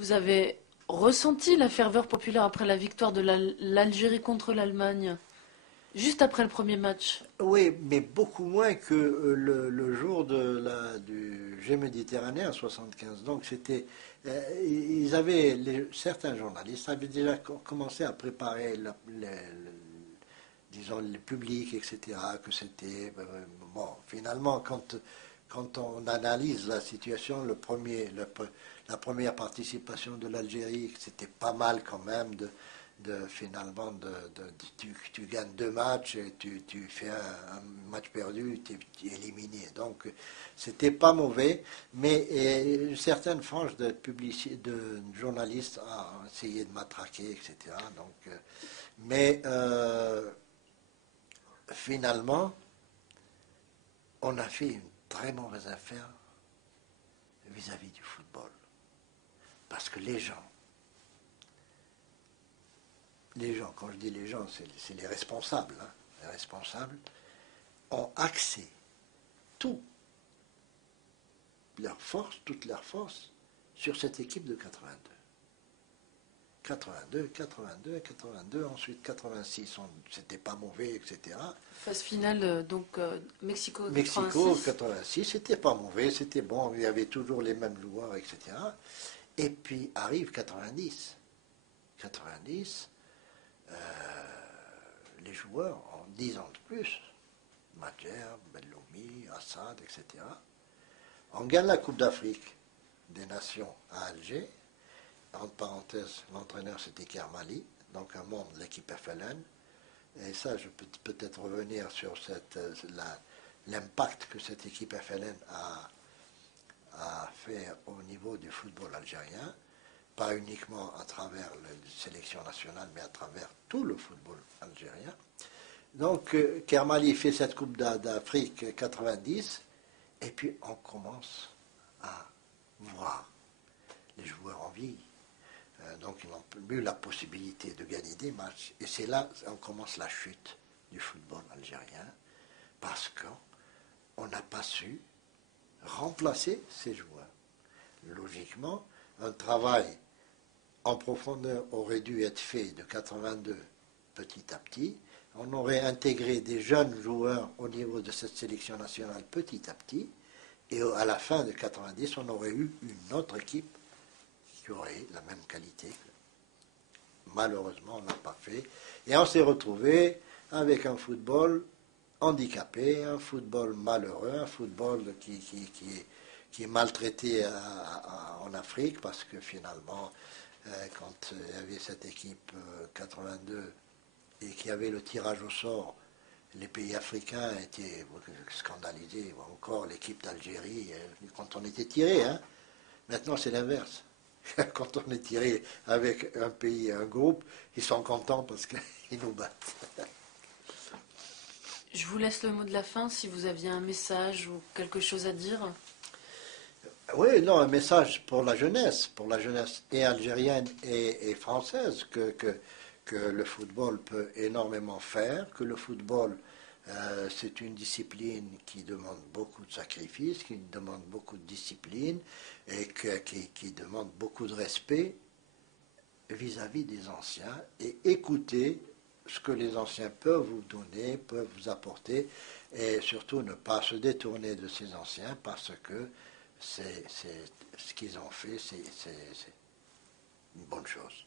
Vous avez ressenti la ferveur populaire après la victoire de l'Algérie contre l'Allemagne, juste après le premier match. Oui, mais beaucoup moins que le jour du Jeux méditerranéen en 75. Donc c'était, ils avaient, certains journalistes avaient déjà commencé à préparer disons, le public, etc., que c'était... bon, finalement, quand on analyse la situation, la première participation de l'Algérie, c'était pas mal quand même finalement, tu gagnes deux matchs, et tu fais un match perdu, tu es éliminé. Donc, c'était pas mauvais, mais une certaine frange de journalistes a essayé de matraquer, etc. Donc, mais finalement, on a fait une très mauvaise affaire vis-à-vis du football. Parce que quand je dis les gens, c'est les responsables, hein, les responsables ont axé toute toute leur force sur cette équipe de 82. 82, 82, 82, ensuite 86, c'était pas mauvais, etc. Phase finale, Mexico Mexico, 86. 86, c'était pas mauvais, c'était bon, il y avait toujours les mêmes joueurs, etc. Et puis arrive 90. 90, les joueurs ont 10 ans de plus. Madjer, Belloumi, Assad, etc. On gagne la Coupe d'Afrique des Nations à Alger. Entre parenthèses, l'entraîneur c'était Kermali, donc un membre de l'équipe FLN. Et ça, je peux peut-être revenir sur l'impact que cette équipe FLN a fait au niveau du football algérien, pas uniquement à travers la sélection nationale, mais à travers tout le football algérien. Donc, Kermali fait cette Coupe d'Afrique 90, et puis on commence à voir les joueurs en vie. Donc, ils n'ont plus la possibilité de gagner des matchs. Et c'est là qu'on commence la chute du football algérien, parce qu'on n'a pas su remplacer ces joueurs. Logiquement, un travail en profondeur aurait dû être fait de 82 petit à petit. On aurait intégré des jeunes joueurs au niveau de cette sélection nationale petit à petit. Et à la fin de 90, on aurait eu une autre équipe qui aurait la même qualité. Malheureusement, on n'a pas fait. Et on s'est retrouvé avec un football handicapé, un football malheureux, un football qui est maltraité en Afrique, parce que finalement, quand il y avait cette équipe 82 et qu'il y avait le tirage au sort, les pays africains étaient scandalisés. Encore l'équipe d'Algérie, quand on était tiré, hein. Maintenant c'est l'inverse. Quand on est tiré avec un pays, un groupe, ils sont contents parce qu'ils nous battent. Je vous laisse le mot de la fin si vous aviez un message ou quelque chose à dire. Oui, non, un message pour la jeunesse et algérienne et française, que le football peut énormément faire, que le football, c'est une discipline qui demande beaucoup de sacrifices, qui demande beaucoup de discipline et qui demande beaucoup de respect vis-à-vis des anciens, et écouter ce que les anciens peuvent vous donner, peuvent vous apporter, et surtout ne pas se détourner de ces anciens, parce que c'est ce qu'ils ont fait, c'est une bonne chose.